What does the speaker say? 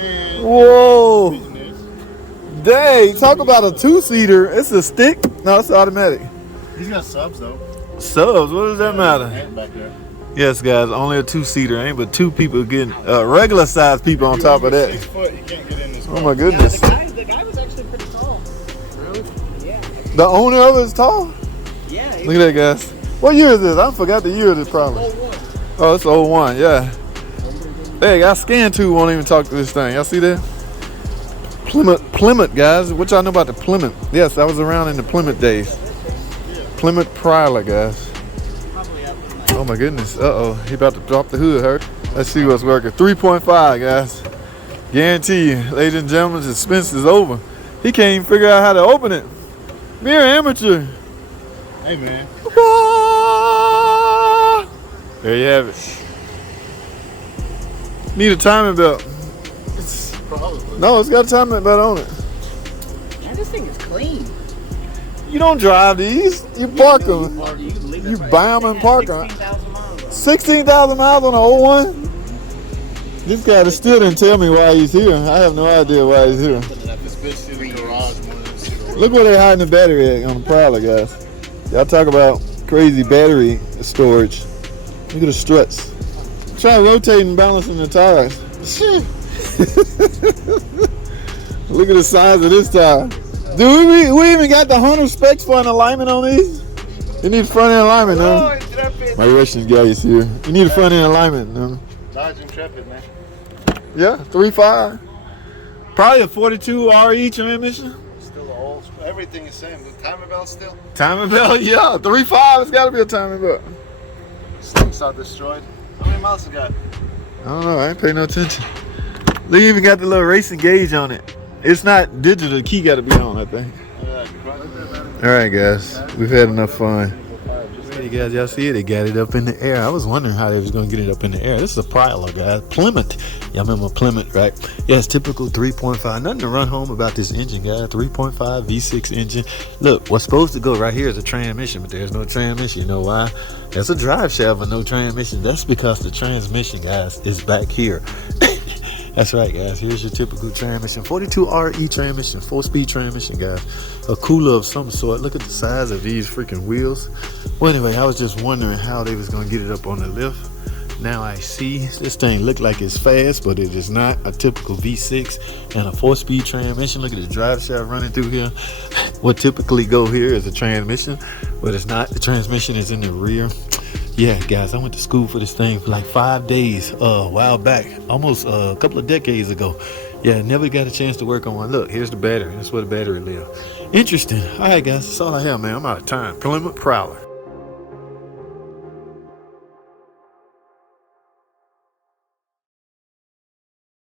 Man, Whoa. Dang, talk about a two-seater. It's a stick? No, it's automatic. he's got subs though. Subs, what does that matter? And back there. Yes, guys, only a two-seater. Ain't but two people getting regular sized people on top of that. 6 foot, you can't get in this car. Oh my goodness. The guy was actually pretty tall. Really? Yeah. The owner of it is tall? Yeah. Look at that, guys. What year is this? I forgot the year of this probably. Oh, it's 01, yeah. Hey, our scan tool won't even talk to this thing. Y'all see that? Plymouth, guys. What y'all know about the Plymouth? Yes, I was around in the Plymouth days. Plymouth Prowler, guys. Oh my goodness. Uh-oh. He about to drop the hood, hurt. Let's see what's working. 3.5, guys. Guarantee you, ladies and gentlemen, the suspense is over. He can't even figure out how to open it. Mere amateur. Hey, man. There you have it. Need a timing belt. Probably. No, it's got a timing belt on it. Man, this thing is clean. You don't drive these. You park them. You buy them and park them. 16,000 miles. 16,000 miles on an 01? This guy still didn't tell me why he's here. I have no idea why he's here. This bitch in the garage. Look where they're hiding the battery at on the Prowler, guys. Y'all talk about crazy battery storage. Look at the struts. Try rotating and balancing the tires. Look at the size of this tire. Dude, we even got the Hunter specs for an alignment on these. You need front end alignment, no? My Russian guy is here. You need a front end alignment, no? Dodge Intrepid, man. Yeah, 3.5. Probably a 42 RE transmission. Still old. Everything is same. The timing belt still. Timing belt, yeah. 3.5, it's got to be a timing belt. Stinks out destroyed. How many miles it got? I don't know. I ain't paying no attention. They even got the little racing gauge on it. It's not digital. The key got to be on, I think. All right, guys. We've had enough fun. Hey, guys, y'all see it? They got it up in the air. I was wondering how they was going to get it up in the air. This is a Prowler, guys. Plymouth. Y'all remember Plymouth, right? Yeah, it's typical 3.5. Nothing to run home about this engine, guys. 3.5 V6 engine. Look, what's supposed to go right here is a transmission, but there's no transmission. You know why? There's a drive shaft, but no transmission. That's because the transmission, guys, is back here. That's right, guys. Here's your typical transmission. 42 RE transmission, 4-speed transmission, guys. A cooler of some sort. Look at the size of these freaking wheels. Well, anyway, I was just wondering how they was going to get it up on the lift. Now I see this thing look like it's fast, but it is not. A typical V6 and a 4-speed transmission. Look at the drive shaft running through here. What typically go here is a transmission, but it's not. The transmission is in the rear. Yeah, guys, I went to school for this thing for like 5 days a while back, almost a couple of decades ago. Yeah, never got a chance to work on one. Look, here's the battery. That's where the battery lives. Interesting. All right, guys, that's all I have, man. I'm out of time. Plymouth Prowler.